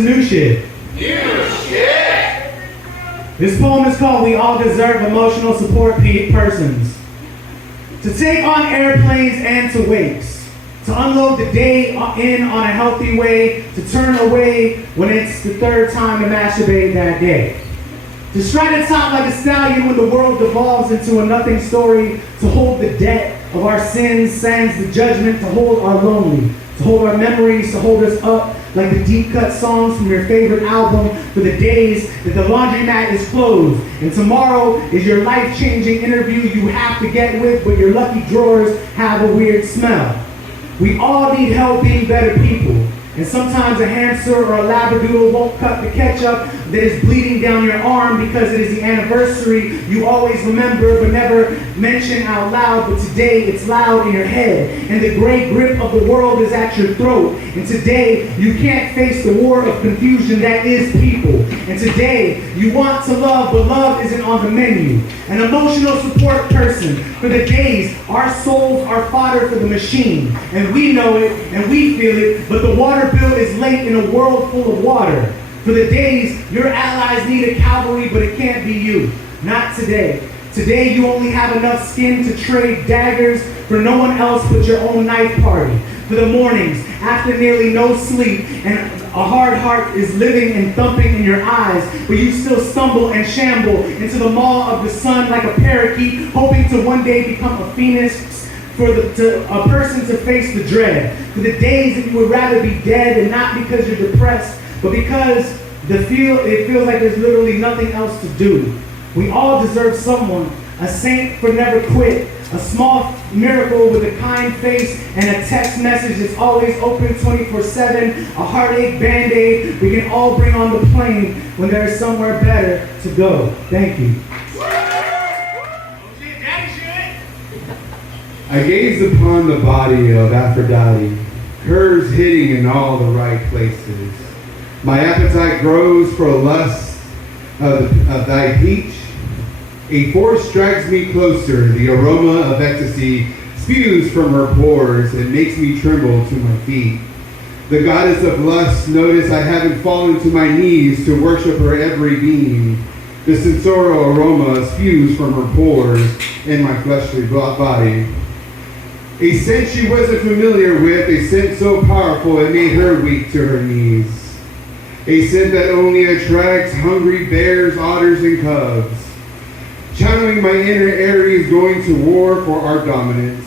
some new shit. New shit! This poem is called We All Deserve Emotional Support Persons. To take on airplanes and to wakes. To unload the day in on a healthy way. To turn away when it's the third time to masturbate that day. To strike the top like a stallion when the world devolves into a nothing story. To hold the debt of our sins, sans the judgment. To hold our lonely. To hold our memories, to hold us up like the deep cut songs from your favorite album for the days that the laundromat is closed. And tomorrow is your life-changing interview you have to get with, but your lucky drawers have a weird smell. We all need help being better people. And sometimes a hamster or a labradoodle won't cut the ketchup that is bleeding down your arm because it is the anniversary you always remember but never mention out loud. But today it's loud in your head and the gray grip of the world is at your throat. And today you can't face the war of confusion that is people. And today you want to love but love isn't on the menu. An emotional support person for the days our souls are fodder for the machine. And we know it and we feel it, but the water bill is late in a world full of water. For the days your allies need a cavalry, but it can't be you. Not today. Today you only have enough skin to trade daggers for no one else but your own knife party. For the mornings, after nearly no sleep, and a hard heart is living and thumping in your eyes, but you still stumble and shamble into the maw of the sun like a parakeet, hoping to one day become a phoenix, for a person to face the dread. For the days that you would rather be dead, and not because you're depressed, but because it feels like there's literally nothing else to do. We all deserve someone, a saint for never quit, a small miracle with a kind face, and a text message that's always open 24/7, a heartache band-aid we can all bring on the plane when there is somewhere better to go. Thank you. I gaze upon the body of Aphrodite, curves hitting in all the right places. My appetite grows for a lust of thy peach. A force drags me closer, the aroma of ecstasy spews from her pores and makes me tremble to my feet. The goddess of lust, notice I haven't fallen to my knees to worship her every being. The sensorial aroma spews from her pores in my fleshly body. A scent she wasn't familiar with, a scent so powerful it made her weak to her knees. A scent that only attracts hungry bears, otters, and cubs. Channeling my inner Aries going to war for our dominance.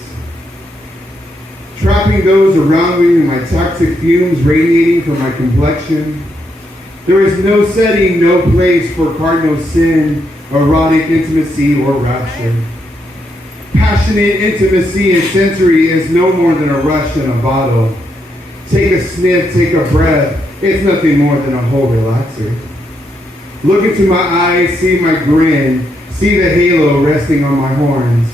Trapping those around me in my toxic fumes radiating from my complexion. There is no setting, no place for cardinal sin, erotic intimacy, or rapture. Passionate intimacy and sensory is no more than a rush in a bottle. Take a sniff, take a breath. It's nothing more than a whole relaxer. Look into my eyes, see my grin, see the halo resting on my horns.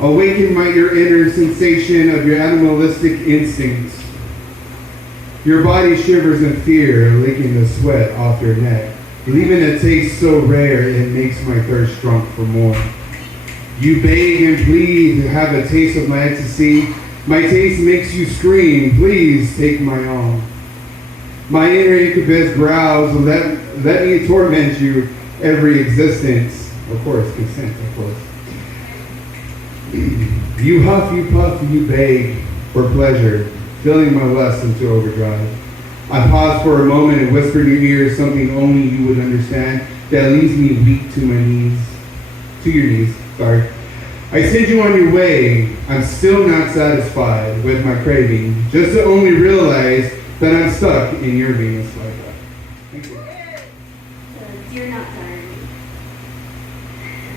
Awaken your inner sensation of your animalistic instincts. Your body shivers in fear, licking the sweat off your neck, leaving a taste so rare it makes my thirst drunk for more. You beg and plead to have a taste of my ecstasy. My taste makes you scream, please take my all. My inner incubus growls, let me torment you every existence. Of course, consent, of course. You huff, you puff, you beg for pleasure, filling my lust into overdrive. I pause for a moment and whisper in your ear something only you would understand that leaves me weak to my knees. To your knees, sorry. I send you on your way. I'm still not satisfied with my craving, just to only realize that I'm stuck in your Venus lifestyle. Thank you. Dear Not Diary.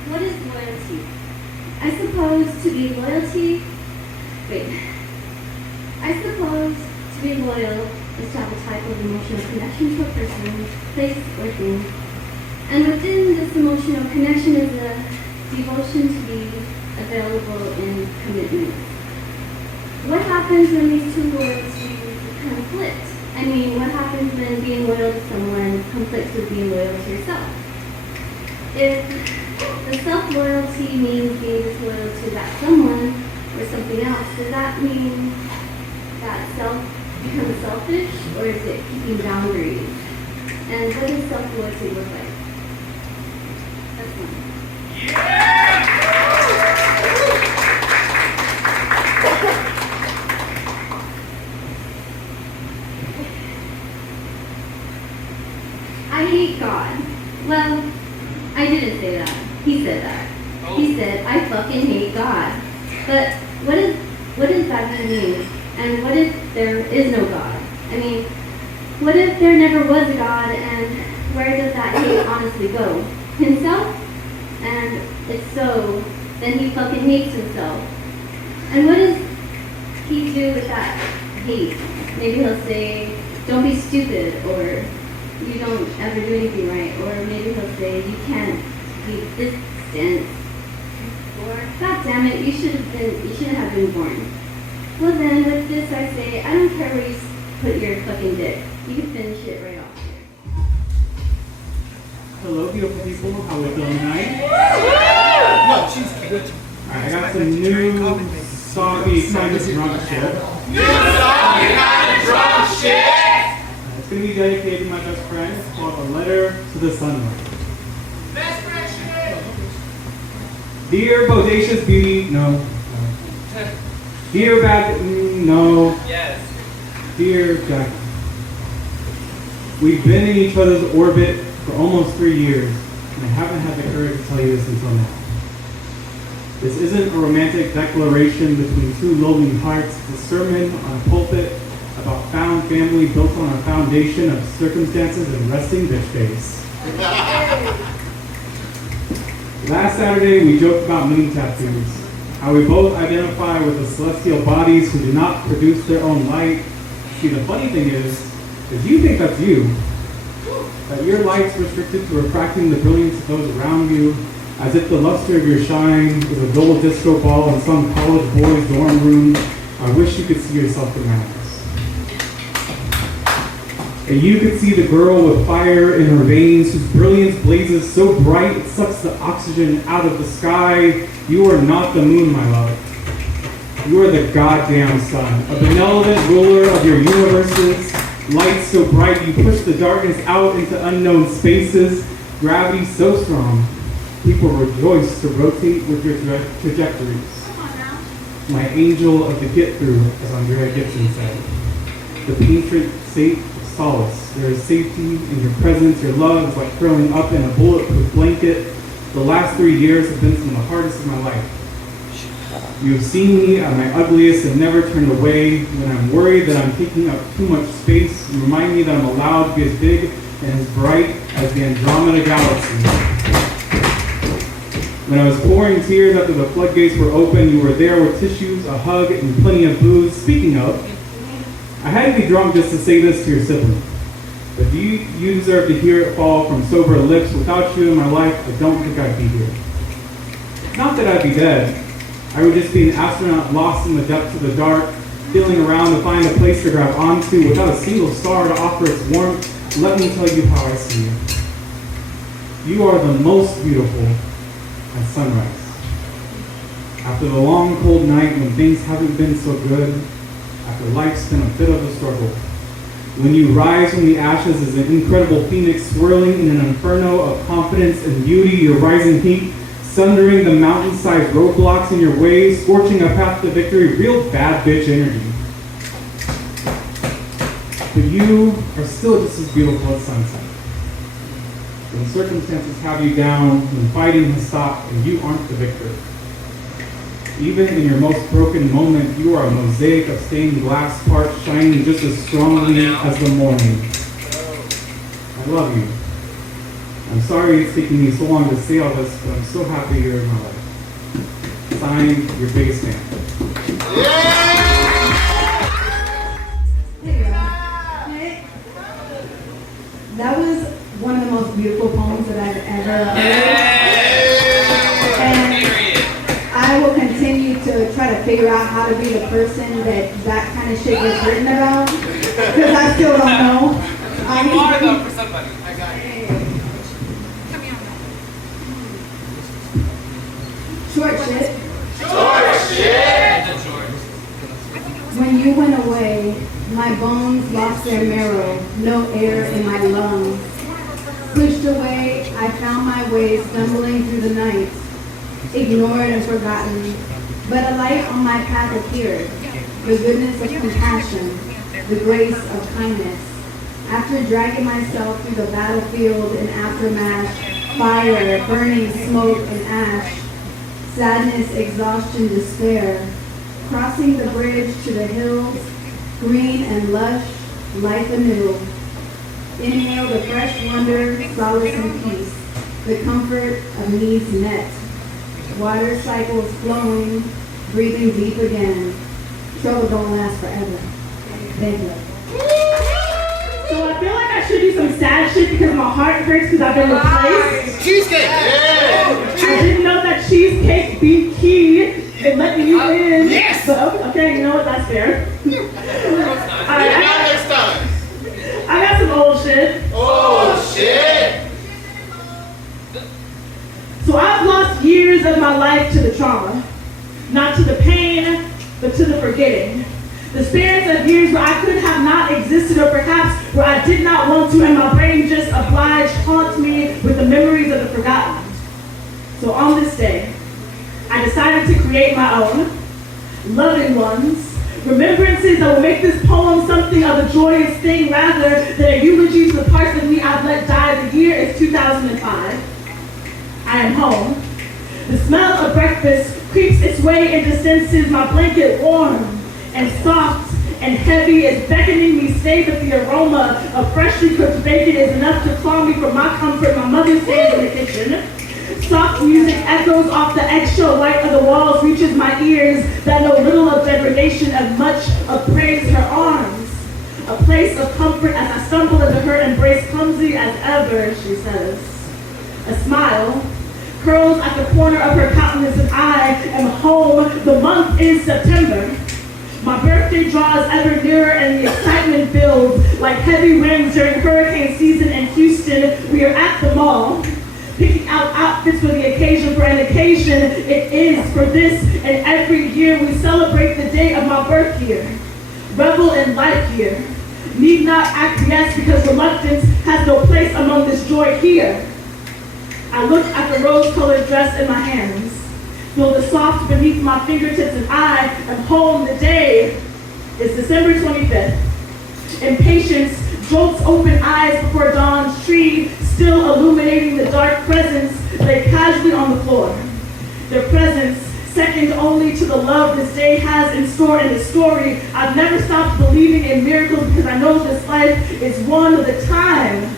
What is loyalty? I suppose to be loyal is to have a type of emotional connection to a person, place, or thing. And within this emotional connection is a devotion to be available in commitment. What happens when these two loyalties conflict? I mean, what happens when being loyal to someone conflicts with being loyal to yourself? If the self-loyalty means being disloyal to that someone or something else, does that mean that self becomes selfish, or is it keeping boundaries? And what does self-loyalty look like? That's one. I hate God. Well, I didn't say that. He said that. He said, I fucking hate God. But what does that even mean? And what if there is no God? I mean, what if there never was a God, and where does that hate honestly go? Himself? And if so, then he fucking hates himself. And what does he do with that hate? Maybe he'll say, don't be stupid, or you don't ever do anything right, or maybe he'll say, you can't be distant, or God damn it, you shouldn't have been born. Well then, with this I say, I don't care where you put your fucking dick. You can finish it right off here. Hello, beautiful people. How are we feeling tonight? Alright, I got some new soggy kind of drunk shit. It's going to be dedicated to my best friend. It's called A Letter to the Sunlight. Best friend shit. Dear Bodacious Beauty, no. Dear Bad, no. Yes. Dear Jack, we've been in each other's orbit for almost 3 years, and I haven't had the courage to tell you this until now. This isn't a romantic declaration between two loving hearts. It's a sermon on a pulpit about found family built on a foundation of circumstances and resting bitch face. Last Saturday, we joked about moon tattoos, how we both identify with the celestial bodies who do not produce their own light. See, the funny thing is you think that's you, that your light's restricted to refracting the brilliance of those around you, as if the luster of your shine is a gold disco ball in some college boy's dorm room. I wish you could see yourself in that. And you could see the girl with fire in her veins, whose brilliance blazes so bright it sucks the oxygen out of the sky. You are not the moon, my love. You are the goddamn sun, a benevolent ruler of your universes. Light so bright you push the darkness out into unknown spaces. Gravity so strong, people rejoice to rotate with your trajectories. Come on now. My angel of the get-through, as Andrea Gibson said. The patron saint of solace. There is safety in your presence. Your love is like curling up in a bulletproof blanket. The last 3 years have been some of the hardest of my life. You have seen me at my ugliest and never turned away. When I'm worried that I'm taking up too much space, you remind me that I'm allowed to be as big and as bright as the Andromeda Galaxy. When I was pouring tears after the floodgates were open, you were there with tissues, a hug, and plenty of booze. Speaking of, I had to be drunk just to say this to your sibling. But you deserve to hear it fall from sober lips. Without you in my life, I don't think I'd be here. Not that I'd be dead. I would just be an astronaut lost in the depths of the dark, feeling around to find a place to grab onto without a single star to offer its warmth. Let me tell you how I see you. You are the most beautiful at sunrise. After the long, cold night when things haven't been so good, after life's been a bit of a struggle, when you rise from the ashes as an incredible phoenix swirling in an inferno of confidence and beauty, your rising heat, sundering the mountain-sized roadblocks in your way, scorching a path to victory, real bad bitch energy. But you are still just as beautiful at sunset. When circumstances have you down, when fighting has stopped and you aren't the victor. Even in your most broken moment, you are a mosaic of stained glass parts shining just as strongly as the morning. I love you. I'm sorry it's taken me so long to say all this, but I'm so happy you're in my life. Signed, your biggest fan. Hey. That was one of the most beautiful poems that I've ever and I will continue to try to figure out how to be the person that kind of shit gets written about, because I still don't know. You are though for somebody. I got it. Short shit. Short shit. When you went away, my bones lost their marrow, no air in my lungs. way, stumbling through the night, ignored and forgotten. But a light on my path appeared, the goodness of compassion, the grace of kindness. After dragging myself through the battlefield and aftermath, fire, burning smoke and ash, sadness, exhaustion, despair, crossing the bridge to the hills, green and lush, life anew. Inhale the fresh wonder, solace and peace, the comfort of needs met. Water cycles flowing, breathing deep again. Trouble don't last forever. Thank you. So I feel like I should do some sad shit because my heart hurts because I've been replaced. Cheesecake! I didn't know that cheesecake beat key and let you in. Yes! But okay, you know what? That's fair. Next time. I got some old shit. Oh, shit! So I've lost years of my life to the trauma. Not to the pain, but to the forgetting. The spans of years where I could have not existed, or perhaps where I did not want to, and my brain just obliged haunts me with the memories of the forgotten. So on this day, I decided to create my own, loving ones, remembrances that will make this poem something of a joyous thing rather than a eulogy to the parts of me I've let die. The year is 2005. I am home. The smell of breakfast creeps its way into senses, my blanket warm and soft and heavy is beckoning me stay, but the aroma of freshly cooked bacon is enough to claw me from my comfort. My mother stands in the kitchen. Soft music echoes off the eggshell white of the walls, reaches my ears that know little of degradation and much of praise. Her arms, a place of comfort as I stumble into her embrace, clumsy as ever, she says. A smile curls at the corner of her countenance, and I am home. The month is September. My birthday draws ever nearer and the excitement builds like heavy winds during hurricane season in Houston. We are at the mall, picking out outfits for the occasion. For an occasion it is. For this and every year we celebrate the day of my birth year. Revel in life here. Need not acquiesce because reluctance has no place among this joy here. I look at the rose-colored dress in my hands. Feel the soft beneath my fingertips, and I am home. The day is December 25th. Impatience jolts open eyes before dawn's tree, still illuminating the dark presence lay casually on the floor. Their presence, second only to the love this day has in store in the story. I've never stopped believing in miracles because I know this life is one. The time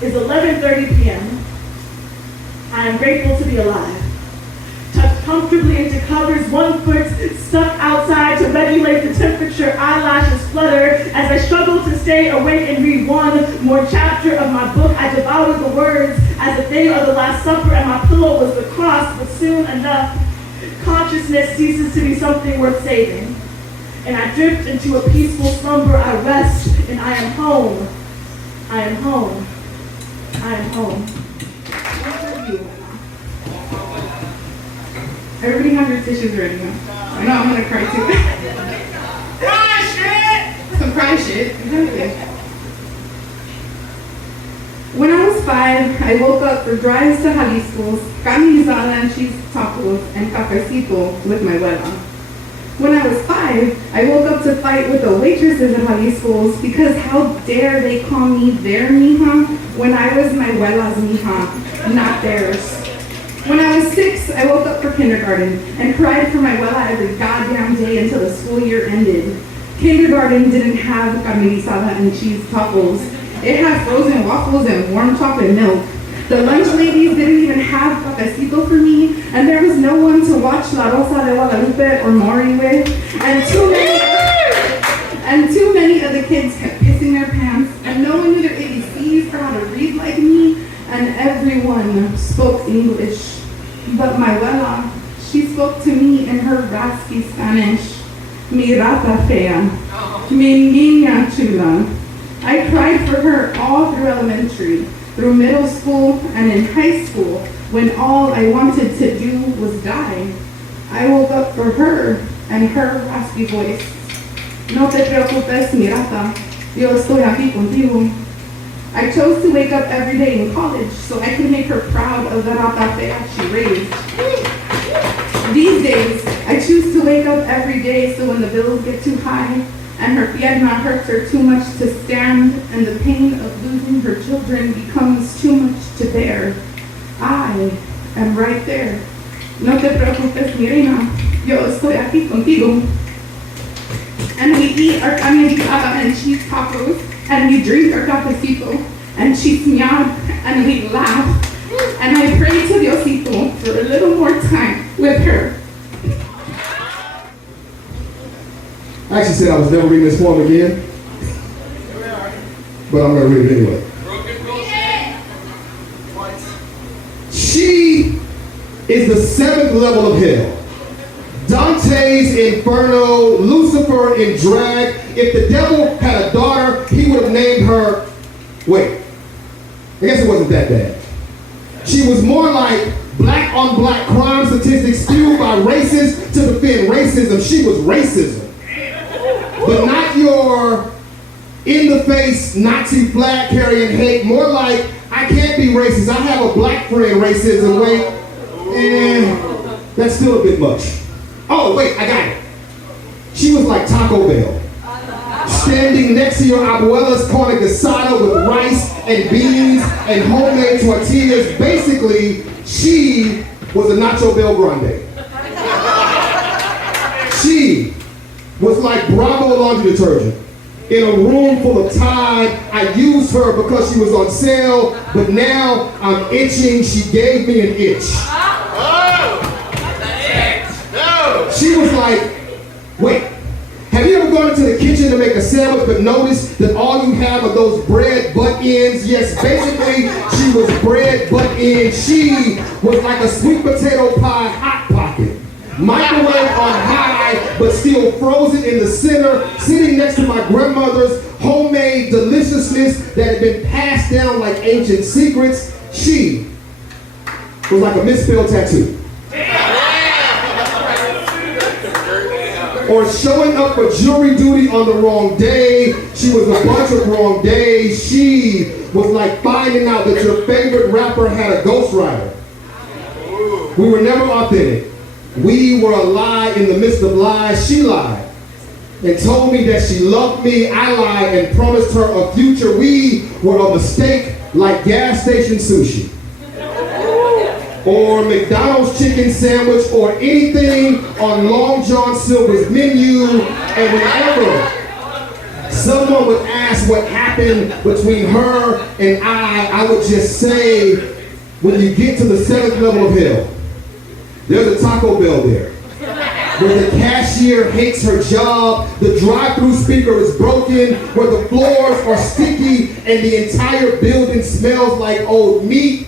is 11:30 p.m. I am grateful to be alive. Tucked comfortably into covers, one foot stuck outside to regulate the temperature, eyelashes flutter. As I struggle to stay awake and read one more chapter of my book, I devoured the words as if they are the Last Supper and my pillow was the cross. But soon enough, consciousness ceases to be something worth saving. And I drift into a peaceful slumber. I rest and I am home. I am home. I am home. Everybody have your tissues ready now. I know I'm gonna cry too. Cry shit! Some cry shit. Exactly. When I was 5, I woke up for drives to Jalisco's, carne asada and cheese tacos, and cafecito with my abuela. When I was 5, I woke up to fight with the waitresses at Jalisco's because how dare they call me their mija when I was my abuela's mija, not theirs. When I was 6, I woke up for kindergarten and cried for my abuela every goddamn day until the school year ended. Kindergarten didn't have carne asada and cheese tacos. It had frozen waffles and warm chocolate milk. The lunch ladies didn't even have cafecito for me, and there was no one to watch La Rosa de Guadalupe or Maury with, and too many of the kids kept pissing their pants, and no one knew their ABCs or how to read like me, and everyone spoke English. But my abuela, she spoke to me in her raspy Spanish. Mi rata fea, mi niña chula. I cried for her all through elementary, through middle school, and in high school, when all I wanted to do was die. I woke up for her and her raspy voice. No te preocupes, mi rata, yo estoy aquí contigo. I chose to wake up every day in college so I could make her proud of the rata fea she raised. These days, I choose to wake up every day so when the bills get too high and her pierna hurts her too much to stand and the pain of losing her children becomes too much to bear, I am right there. No te preocupes, mi reina, yo estoy aquí contigo. And we eat our carne asada and cheese tacos, and we drink our cafecito and chismear, and we laugh. And I pray to Diosito for a little more time with her. I actually said I was never reading this poem again, but I'm going to read it anyway. She is the seventh level of hell. Dante's Inferno, Lucifer in drag. If the devil had a daughter, he would have named her, wait, I guess it wasn't that bad. She was more like black on black crime statistics fueled by racists to defend racism. She was racism. But not your in-the-face Nazi flag carrying hate. More like, I can't be racist. I have a black friend racism. Wait, that's still a bit much. Oh, wait, I got it. She was like Taco Bell. Standing next to your abuela's carne asada with rice and beans and homemade tortillas. Basically, she was a Nacho Bel Grande. She was like Bravo laundry detergent. In a room full of Tide, I used her because she was on sale, but now I'm itching. She gave me an itch. She was like, wait, have you ever gone into the kitchen to make a sandwich but noticed that all you have are those bread butt ends? Yes, basically, she was bread butt ends. She was like a sweet potato pie hot pocket. Microwave on high, but still frozen in the center, sitting next to my grandmother's homemade deliciousness that had been passed down like ancient secrets. She was like a misspelled tattoo. Or showing up for jury duty on the wrong day. She was a bunch of wrong days. She was like finding out that your favorite rapper had a ghostwriter. We were never authentic. We were a lie in the midst of lies. She lied and told me that she loved me. I lied and promised her a future. We were a mistake like gas station sushi or McDonald's chicken sandwich or anything on Long John Silver's menu. And whenever someone would ask what happened between her and I would just say, when you get to the seventh level of hell, there's a Taco Bell there, where the cashier hates her job, the drive-through speaker is broken, where the floors are sticky, and the entire building smells like old meat,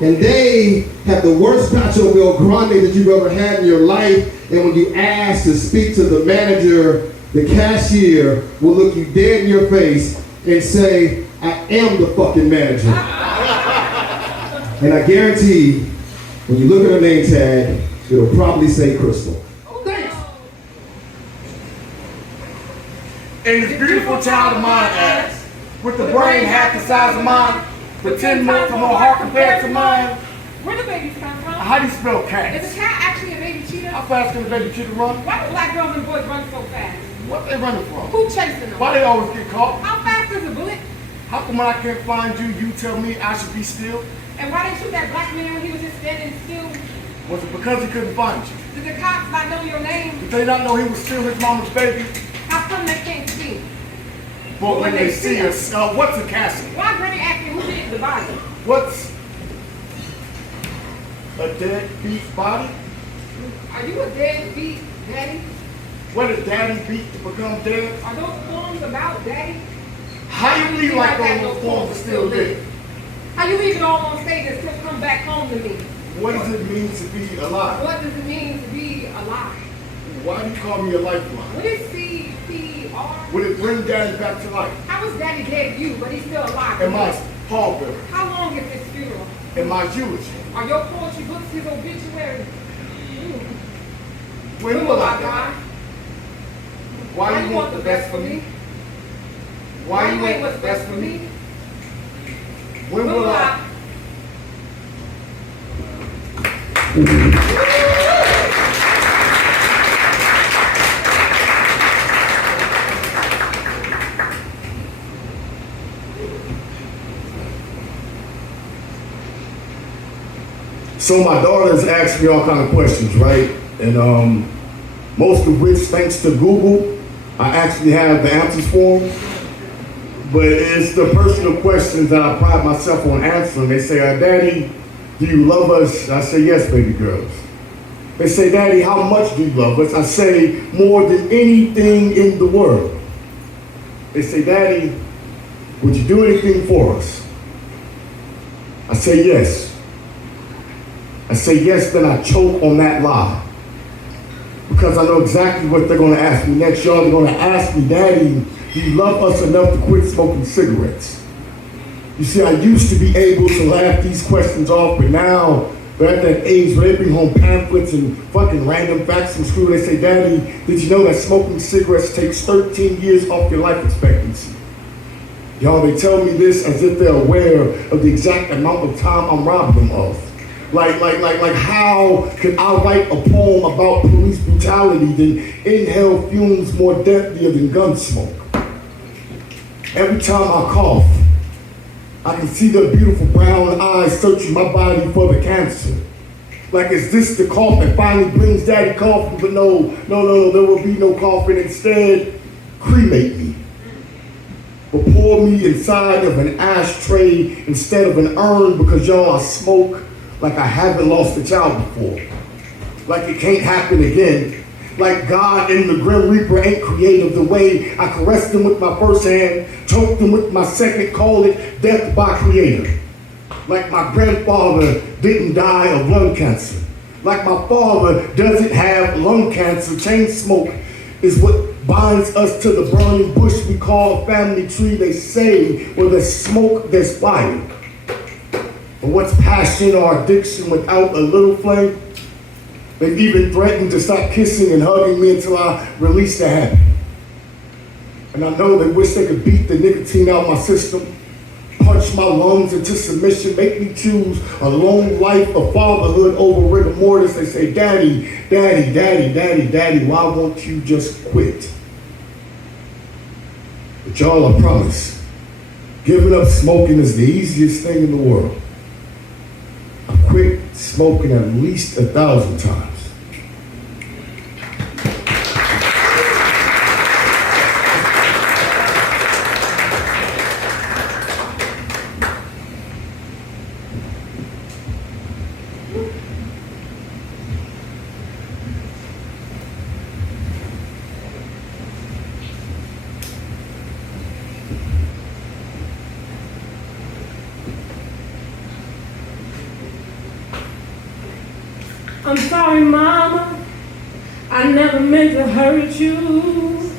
and they have the worst Nacho Bel Grande that you've ever had in your life, and when you ask to speak to the manager, the cashier will look you dead in your face and say, I am the fucking manager. And I guarantee, when you look at her name tag, it'll probably say Crystal. Thanks. In this beautiful town of mine, with the brain half the size of mine, but 10 more heart compared to mine. Where do babies come from? How do you spell cat? Is a cat actually a baby cheetah? How fast can a baby cheetah run? Why do black girls and boys run so fast? What they running from? Who chasing them? Why they always get caught? How fast is a bullet? How come when I can't find you, you tell me I should be still? And why didn't you shoot that black man when he was just standing still? Was it because he couldn't find you? Did the cops not know your name? Did they not know he was still his mama's baby? How come they can't see? But when they see us, what's a casket? Why Granny asking who did the body? What's a deadbeat body? Are you a deadbeat daddy? What did daddy beat to become dead? Are those poems about daddy? How you leave like those forms are still dead? How you leave it all on stage and still come back home to me? What does it mean to be alive? What does it mean to be alive? Why do you call me a lifeline? What is CPR? Would it bring daddy back to life? How is daddy dead to you, but he's still alive? Am I pallbearer? How long is this funeral? Am I eulogy? Are your poetry books his obituary? When will I die? Why you want the best for me? Why you ain't what's best for me? When will I? So my daughter's asked me all kind of questions, right? And most of which, thanks to Google, I actually have the answers for them. But it's the personal questions that I pride myself on answering. They say, Daddy, do you love us? I say, yes, baby girls. They say, Daddy, how much do you love us? I say, more than anything in the world. They say, Daddy, would you do anything for us? I say, yes. I say yes, then I choke on that lie. Because I know exactly what they're going to ask me next. Y'all, they're going to ask me, Daddy, do you love us enough to quit smoking cigarettes? You see, I used to be able to laugh these questions off, but now they're at that age where they bring home pamphlets and fucking random facts from school. They say, Daddy, did you know that smoking cigarettes takes 13 years off your life expectancy? Y'all, they tell me this as if they're aware of the exact amount of time I'm robbing them of. Like how can I write a poem about police brutality than inhale fumes more deadlier than gun smoke? Every time I cough, I can see their beautiful brown eyes searching my body for the cancer. Like, is this the cough that finally brings Daddy coffee? But no, there will be no coffee. Instead, cremate me. But pour me inside of an ashtray instead of an urn, because y'all, I smoke like I haven't lost a child before. Like it can't happen again. Like God and the Grim Reaper ain't creative. The way I caressed them with my first hand, choked them with my second, call it death by creator. Like my grandfather didn't die of lung cancer. Like my father doesn't have lung cancer. Chain smoke is what binds us to the burning bush we call a family tree. They say where there's smoke, there's fire. But what's passion or addiction without a little flame? They've even threatened to stop kissing and hugging me until I release the habit. And I know they wish they could beat the nicotine out my system, punch my lungs into submission, make me choose a long life of fatherhood over rigor mortis. They say, Daddy, Daddy, Daddy, Daddy, Daddy, why won't you just quit? But y'all, I promise, giving up smoking is the easiest thing in the world. I quit smoking at least 1,000 times. I'm sorry, Mama, I never meant to hurt you.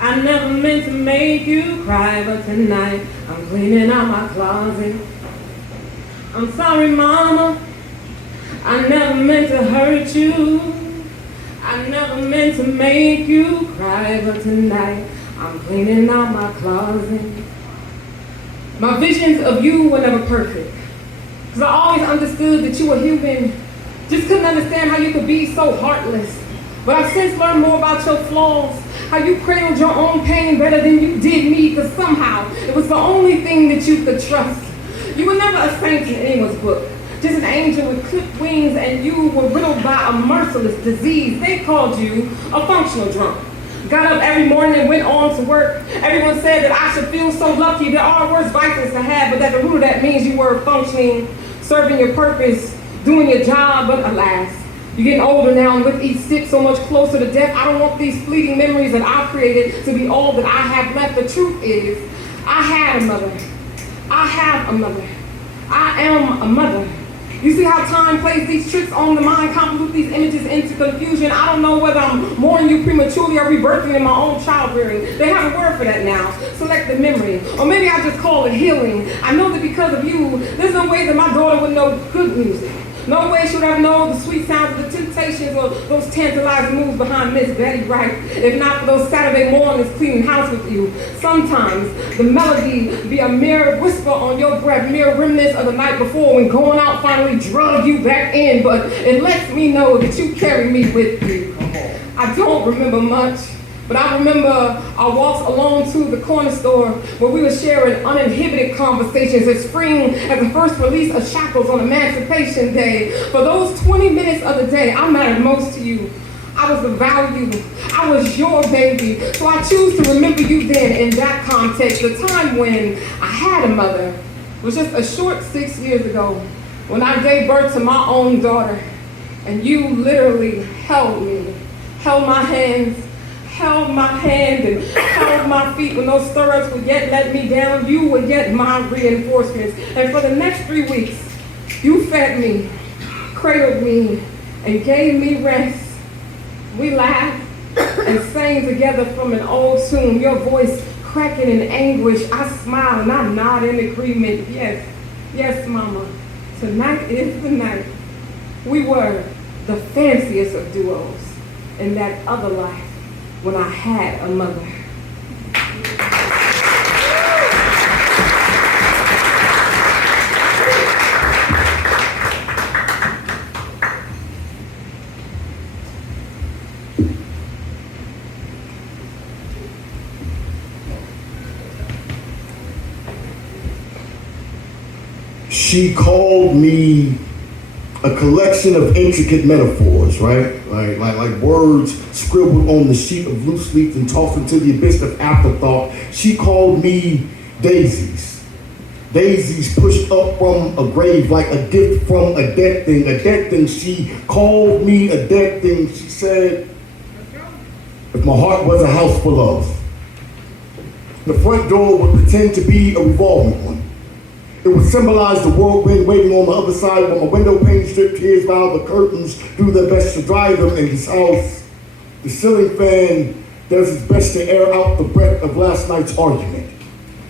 I never meant to make you cry, but tonight I'm cleaning out my closet. I'm sorry, Mama, I never meant to hurt you. I never meant to make you cry, but tonight I'm cleaning out my closet. My visions of you were never perfect, because I always understood that you were human. Just couldn't understand how you could be so heartless. But I've since learned more about your flaws, how you cradled your own pain better than you did me, because somehow it was the only thing that you could trust. You were never a saint in anyone's book, just an angel with clipped wings, and you were riddled by a merciless disease. They called you a functional drunk. Got up every morning and went on to work. Everyone said that I should feel so lucky. There are worse vices to have, but at the root of that means you were functioning, serving your purpose, doing your job. But alas, you're getting older now, and with each sip so much closer to death, I don't want these fleeting memories that I created to be all that I have left. The truth is, I had a mother. I have a mother. I am a mother. You see how time plays these tricks on the mind, convolute these images into confusion. I don't know whether I'm mourning you prematurely or rebirthing in my own child rearing. They have a word for that now, selective memory. Or maybe I just call it healing. I know that because of you, there's no way that my daughter would know good music, No way should I know the sweet sounds of the temptations or those tantalizing moves behind Miss Betty Wright, if not for those Saturday mornings cleaning house with you. Sometimes the melody be a mere whisper on your breath, mere remnants of the night before when going out finally drug you back in, but it lets me know that you carry me with you. I don't remember much, but I remember our walks alone to the corner store where we were sharing uninhibited conversations as spring as the first release of shackles on Emancipation Day. For those 20 minutes of the day, I mattered most to you. I was the value. I was your baby. So I choose to remember you then in that context, the time when I had a mother. It was just a short 6 years ago when I gave birth to my own daughter, and you literally held me, held my hands, held my hand and held my feet when those stirrups would yet let me down. You were yet my reinforcements. And for the next 3 weeks, you fed me, cradled me, and gave me rest. We laughed and sang together from an old tune, your voice cracking in anguish. I smile and I nod in agreement. Yes, yes, mama, tonight is the night. We were the fanciest of duos in that other life when I had a mother. She called me a collection of intricate metaphors, right? Like words scribbled on the sheet of loose leaf and tossed into the abyss of afterthought. She called me daisies. Daisies pushed up from a grave like a gift from a dead thing. A dead thing. She called me a dead thing. She said, if my heart was a house full of, the front door would pretend to be a revolving one. It would symbolize the whirlwind waiting on the other side while my window pane stripped tears while the curtains do their best to dry them in this house. The ceiling fan does its best to air out the breath of last night's argument.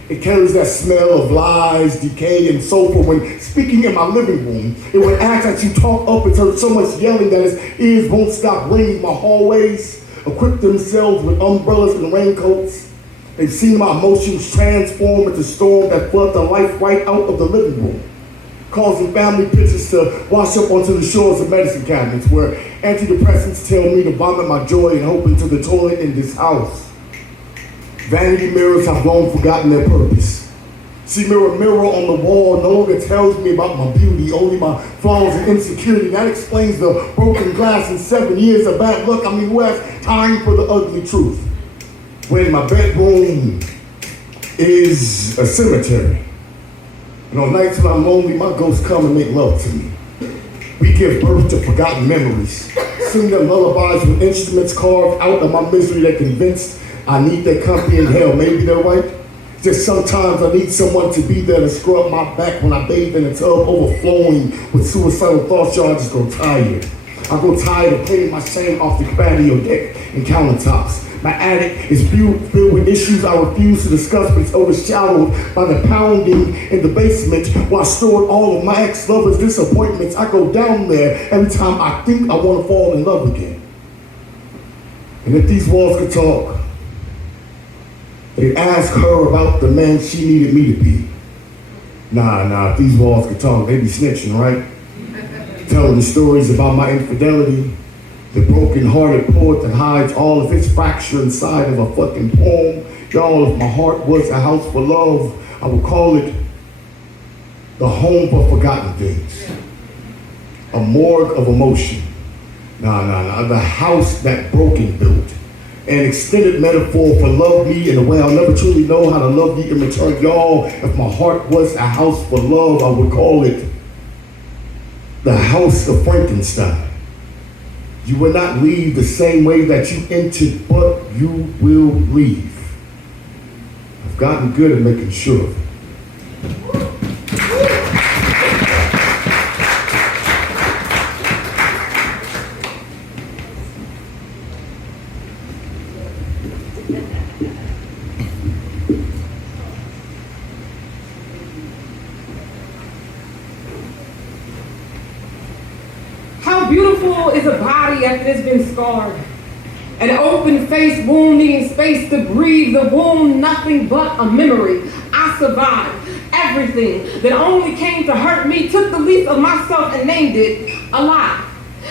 It carries that smell of lies, decay, and sulfur. When speaking in my living room, it would act that you talk up and heard so much yelling that his ears won't stop ringing. My hallways equip themselves with umbrellas and raincoats. They've seen my emotions transform into storm that flood the life right out of the living room, causing family pictures to wash up onto the shores of medicine cabinets where antidepressants tell me to vomit my joy and hope into the toilet in this house. Vanity mirrors have long forgotten their purpose. See, mirror on the wall no longer tells me about my beauty, only my flaws and insecurity. That explains the broken glass and 7 years of bad luck. I mean, who has time for the ugly truth? When my bedroom is a cemetery. And on nights when I'm lonely, my ghosts come and make love to me. We give birth to forgotten memories. Sing them lullabies with instruments carved out of my misery that convinced I need their company in hell. Maybe they're right. Just sometimes I need someone to be there to scrub my back when I bathe in a tub overflowing with suicidal thoughts. Y'all, I just go tired. I go tired of cleaning my shame off the patio deck and countertops. My attic is filled with issues I refuse to discuss, but it's overshadowed by the pounding in the basement where I stored all of my ex-lovers' disappointments. I go down there every time I think I want to fall in love again. And if these walls could talk, they'd ask her about the man she needed me to be. Nah, if these walls could talk, they'd be snitching, right? Telling the stories about my infidelity, the broken-hearted poet that hides all of its fracture inside of a fucking poem. Y'all, if my heart was a house for love, I would call it the home for forgotten things. A morgue of emotion. Nah, the house that broken built. An extended metaphor for love me in a way I'll never truly know how to love you in return. Y'all, if my heart was a house for love, I would call it the house of Frankenstein. You will not leave the same way that you entered, but you will leave. I've gotten good at making sure of it. How beautiful is a body after it's been scarred? An open face wound needing space to breathe. The wound nothing but a memory. I survived. Everything that only came to hurt me took the lease of myself and named it alive.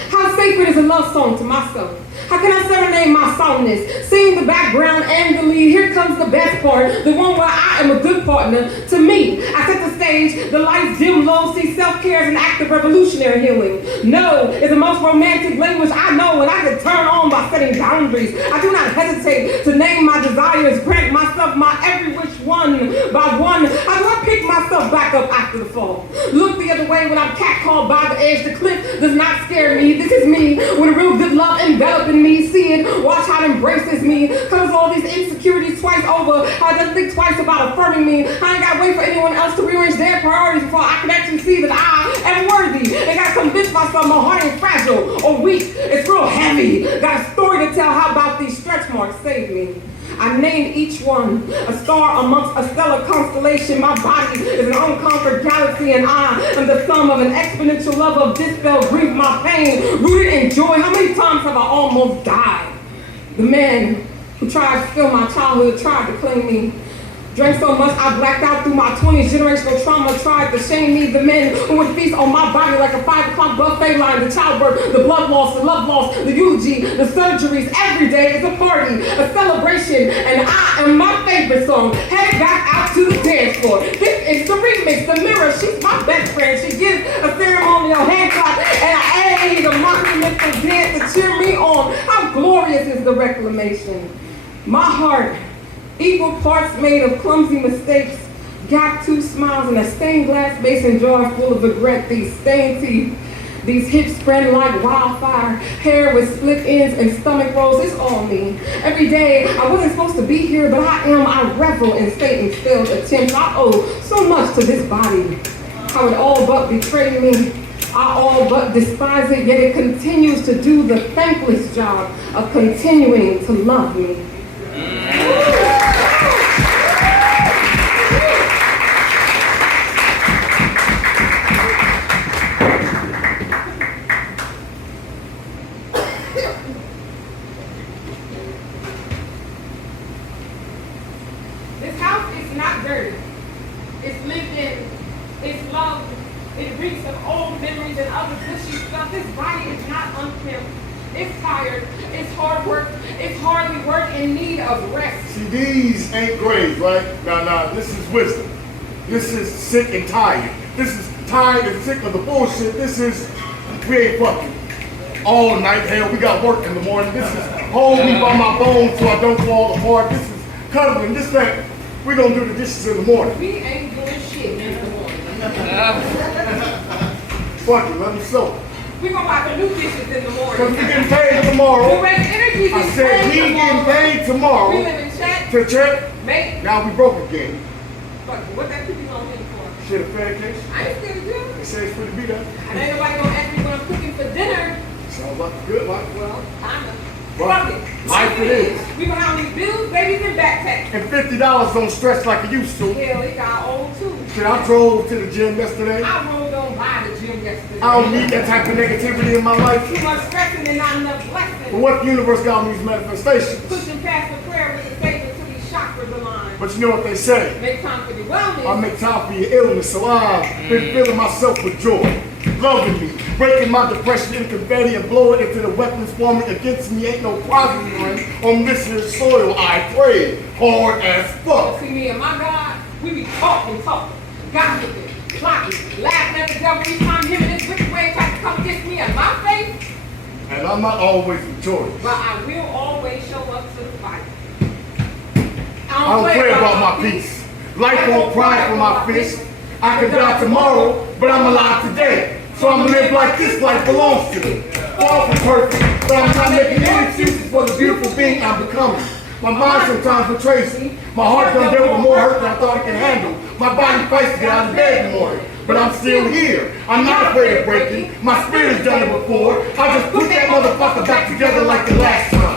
How sacred is a love song to myself? How can I serenade my songness? Sing the background and the lead. Here comes the best part, the one where I am a good partner to me. I set the stage, the lights dim low, see self-care as an act of revolutionary healing. No is the most romantic language I know, and I can turn on by setting boundaries. I do not hesitate to name my desires, grant myself my every wish one by one. How do I pick myself back up after the fall? Look the other way when I'm catcalled by the edge. The cliff does not scare me. This is me with a real good love enveloping me. See it, watch how it embraces me. Cause all these insecurities twice over. I just think twice about affirming me. I ain't gotta wait for anyone else to rearrange their priorities before I can actually see that I am worthy. Ain't gotta convince myself my heart ain't fragile or weak. It's real heavy. Got a story to tell. How about these stretch marks save me? I named each one a star amongst a stellar constellation. My body is an unconquered galaxy, and I am the sum of an exponential love of dispelled grief, my pain, rooted in joy. How many times have I almost died? The man who tried to steal my childhood tried to claim me. Drank so much I blacked out through my 20s. Generational trauma tried to shame me. The men who would feast on my body like a 5 o'clock buffet line. The childbirth, the blood loss, the love loss, the eulogy, the surgeries. Every day is a party, a celebration, and I am my favorite song. Head back out to the dance floor. This is the remix, the mirror. She's my best friend. She gives a ceremonial hand clap and I aid a monumental dance to cheer me on. How glorious is the reclamation. My heart, equal parts made of clumsy mistakes, got 2 smiles and a stained glass basin jar full of regret. These stained teeth, these hips spreading like wildfire, hair with split ends and stomach rolls. It's all me. Every day I wasn't supposed to be here, but I am. I revel in Satan's failed attempts. I owe so much to this body. How it all but betrayed me. I all but despise it, yet it continues to do the thankless job of continuing to love me. This house is not dirty. It's lived in. It's loved. It reeks of old memories and other gushy stuff. This body is not unkempt. It's tired. It's hard work. It's hardly work in need of rest. See, these ain't grades, right? Nah, this is wisdom. This is sick and tired. This is tired and sick of the bullshit. This is, we ain't fucking all night. Hell, we got work in the morning. This is hold me by my bones so I don't fall apart. This is cuddling. This thing, we gonna do the dishes in the morning. We ain't doing shit in the morning. Fuck it, let me soak. We gonna buy the new dishes in the morning. Cause we getting paid tomorrow. Direct energy I said we getting paid tomorrow. We live in chat. To check. Mate. Now we broke again. Fuck, what that cookie gonna be for? Shit, a fair case. I ain't scared of you. They say it's free to be there. And ain't nobody gonna ask me what I'm cooking for dinner. Sounds like a good life. Well, kinda. Well, Fuck it. life it is. We gonna have these bills, babies, and backpacks. And $50 don't stretch like it used to. Hell, it got old too. Shit, I drove to the gym yesterday. I rolled on by the gym yesterday. I don't need that type of negativity in my life. Too much stressing and not enough But blessing. what the universe got me is manifestations. Pushing past the prayer with the faith until these chakras align. But you know what they say? Make time for your wellness. I make time for your illness, so I've been filling myself with joy. Loving me, breaking my depression into confetti and blowing it into the weapons forming against me. Ain't no prospering on this here soil. I pray hard as fuck. See me and my God, we be talking, gossiping, plotting, laughing at the devil each time him and his wicked way tries to come against me and my faith. And I'm not always victorious. But I will always show up to the fight. I don't play about my peace. Life won't cry for my fist. I could die tomorrow, but I'm alive today. So I'm gonna live like this life belongs to me. Far from perfect, but I'm not making any excuses for the beautiful being I'm becoming. My mind sometimes betrays me. My heart done dealt with more hurt than I thought it could handle. My body fights to get out of bed in the morning, but I'm still here. I'm not afraid of breaking. My spirit has done it before. I just put that motherfucker back together like the last time.